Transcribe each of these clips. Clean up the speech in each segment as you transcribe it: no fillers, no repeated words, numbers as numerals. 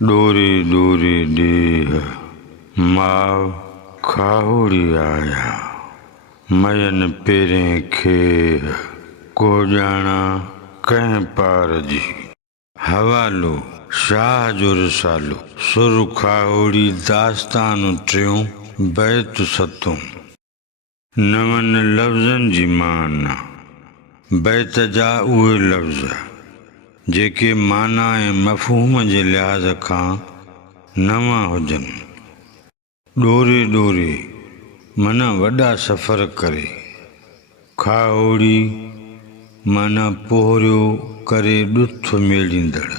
डोरी डोरी डीह माव खाहुड़ी आया मयन पेरें खेह को जाना कह पार जी। हवालो शाह जो रसालो सुर खाहुड़ी दास्तान टियों बैत सतों नमन लफ्ज़न जी माना बैत जा उहे लफ्ज़ जेके माना ऐं मफ़हूम जे लिहाज़ खां नवां हुजनि। डोरे डोरे माना वॾा सफ़र करे, खाहोड़ी माना पोहरियो करे ॾुथ मेड़ींदड़,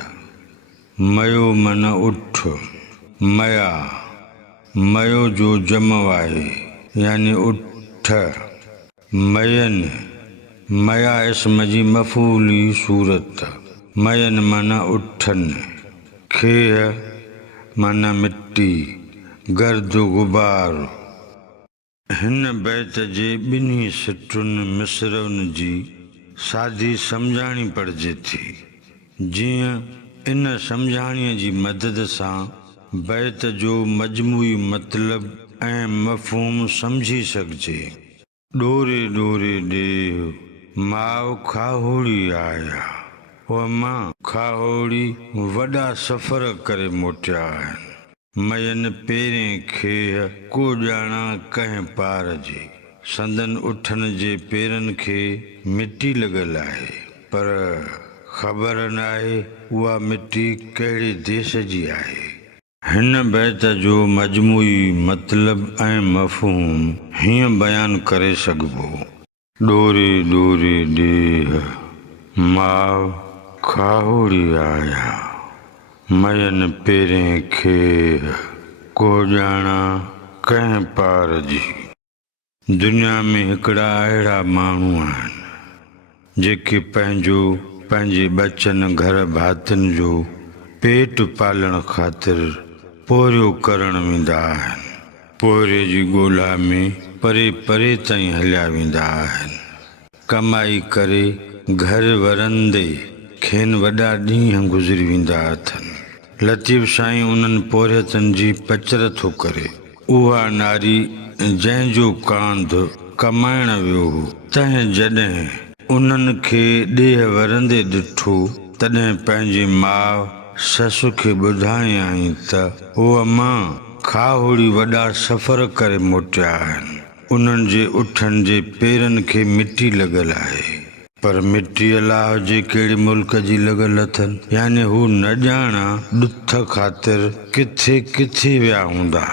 मयो माना उठ, मया मयो जो जमो आहे यानी उठ, मयन मया इस्म जी मफ़ूली सूरत, मयन माना उठनि, खेह माना मिट्टी, गर्द गुबार। हिन बैत जे ॿिन्ही सिटुनि मिसरनि जी सादी सम्झाणी पढ़िजे थी, जीअं इन सम्झाणीअ जी मदद सां बैत जो मजमूई मतिलब ऐं मफ़हूम सम्झी सघिजे। डोरे डोरे ॾेह माव खाहोड़ी आया, उहा मां खाहोड़ी वॾा सफ़र करे मोटिया आहिनि। मयन पेरें खेह को ॼाणा कंहिं पार जी, संदन उठनि जे पेरनि खे मिटी लॻल आहे, पर ख़बर न आहे उहा मिटी कहिड़े देश जी आहे। हिन बैत जो मजमूई मतिलब ऐं मफ़हूम हीअं बयानु करे सघिबो। डोरे डोरे ॾेह माव खाहोड़ी आया मयन पेरें खेह को ॼाणा कंहिं पार जी। दुनिया में हिकिड़ा अहिड़ा माण्हू आहिनि जेके पंहिंजे बचनि घर भातियुनि जो पेट पालण ख़ातिर पोरियो करण वेंदा आहिनि। पोरे जी ॻोल्हा में परे परे ताईं हलिया वेंदा आहिनि। कमाई करे घर वरंदे खेनि वॾा ॾींहं गुज़री वेंदा अथनि। लतीफ़ साईं उन्हनि पोरियतनि जी पचर थो करे। उहा नारी जंहिंजो कांध कमाइण वियो हो, तंहिं जॾहिं उन्हनि खे ॾेह वरंदे ॾिठो तॾहिं पंहिंजे माउ ससु खे ॿुधायई त उहा मां खाहोड़ी वॾा सफ़र करे मोटिया आहिनि। उन्हनि जे उठनि जे पेरनि खे मिटी लॻल आहे, पर मिटी अलाह जे कहिड़े मुल्क जी लॻल अथनि, यानी हू न ॼाणा ॾुथ ख़ातिर किथे किथे विया हूंदा।